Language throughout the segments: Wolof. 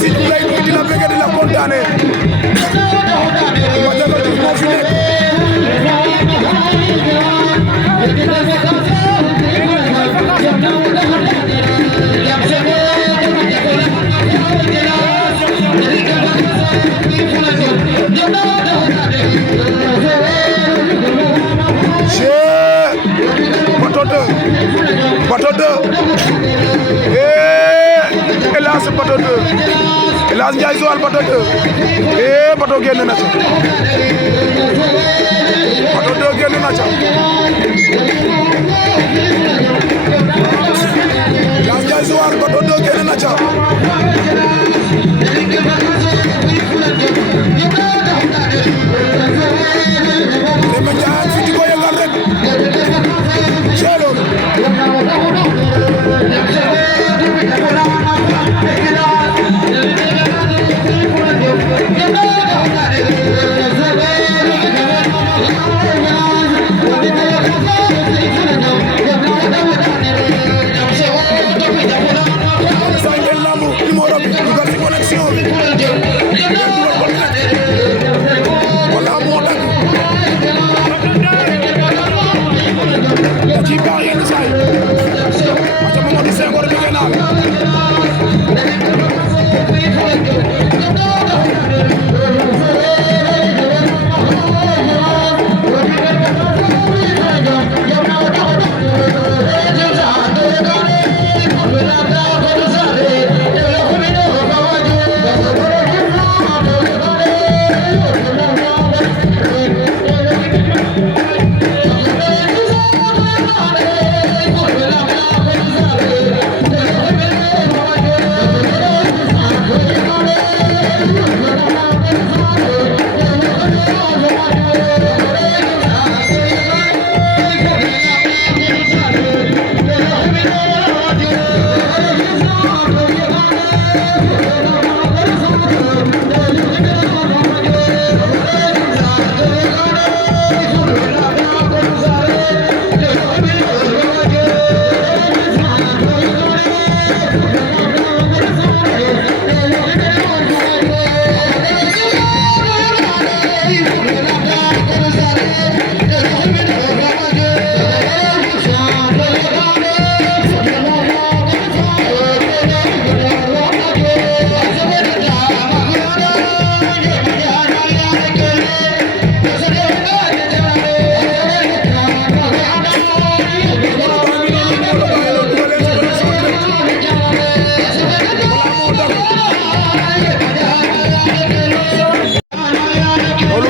si ñu lay nuyu di la bëgg di la kontaane ma jagal ci moo fi nekk Bateau 2 Elhadj Bateau 2 Elhadj Ndiaye Joal Bateau 2 Bateau génn na ca Bateau 2 génn na ca Elhadj Ndiaye Joal Bateau 2 génn na ca Demba Ndiaye fi di ko yëngal rek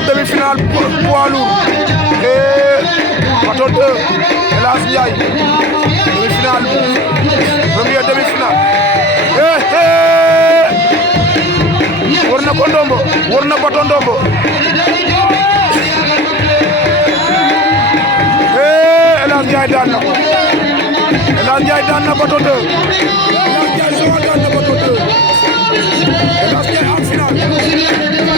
demi-finale poids lourd Bateau 2 Elhadj Ndiaye demi-finale première demi-finale war na ko ndombo war na Bateau ndombo Elhadj Ndiaye daan na ko Elhadj Ndiaye daan na Bateau 2 Elhadj Ndiaye daan na Bateau 2 Elhadj Ndiaye en finale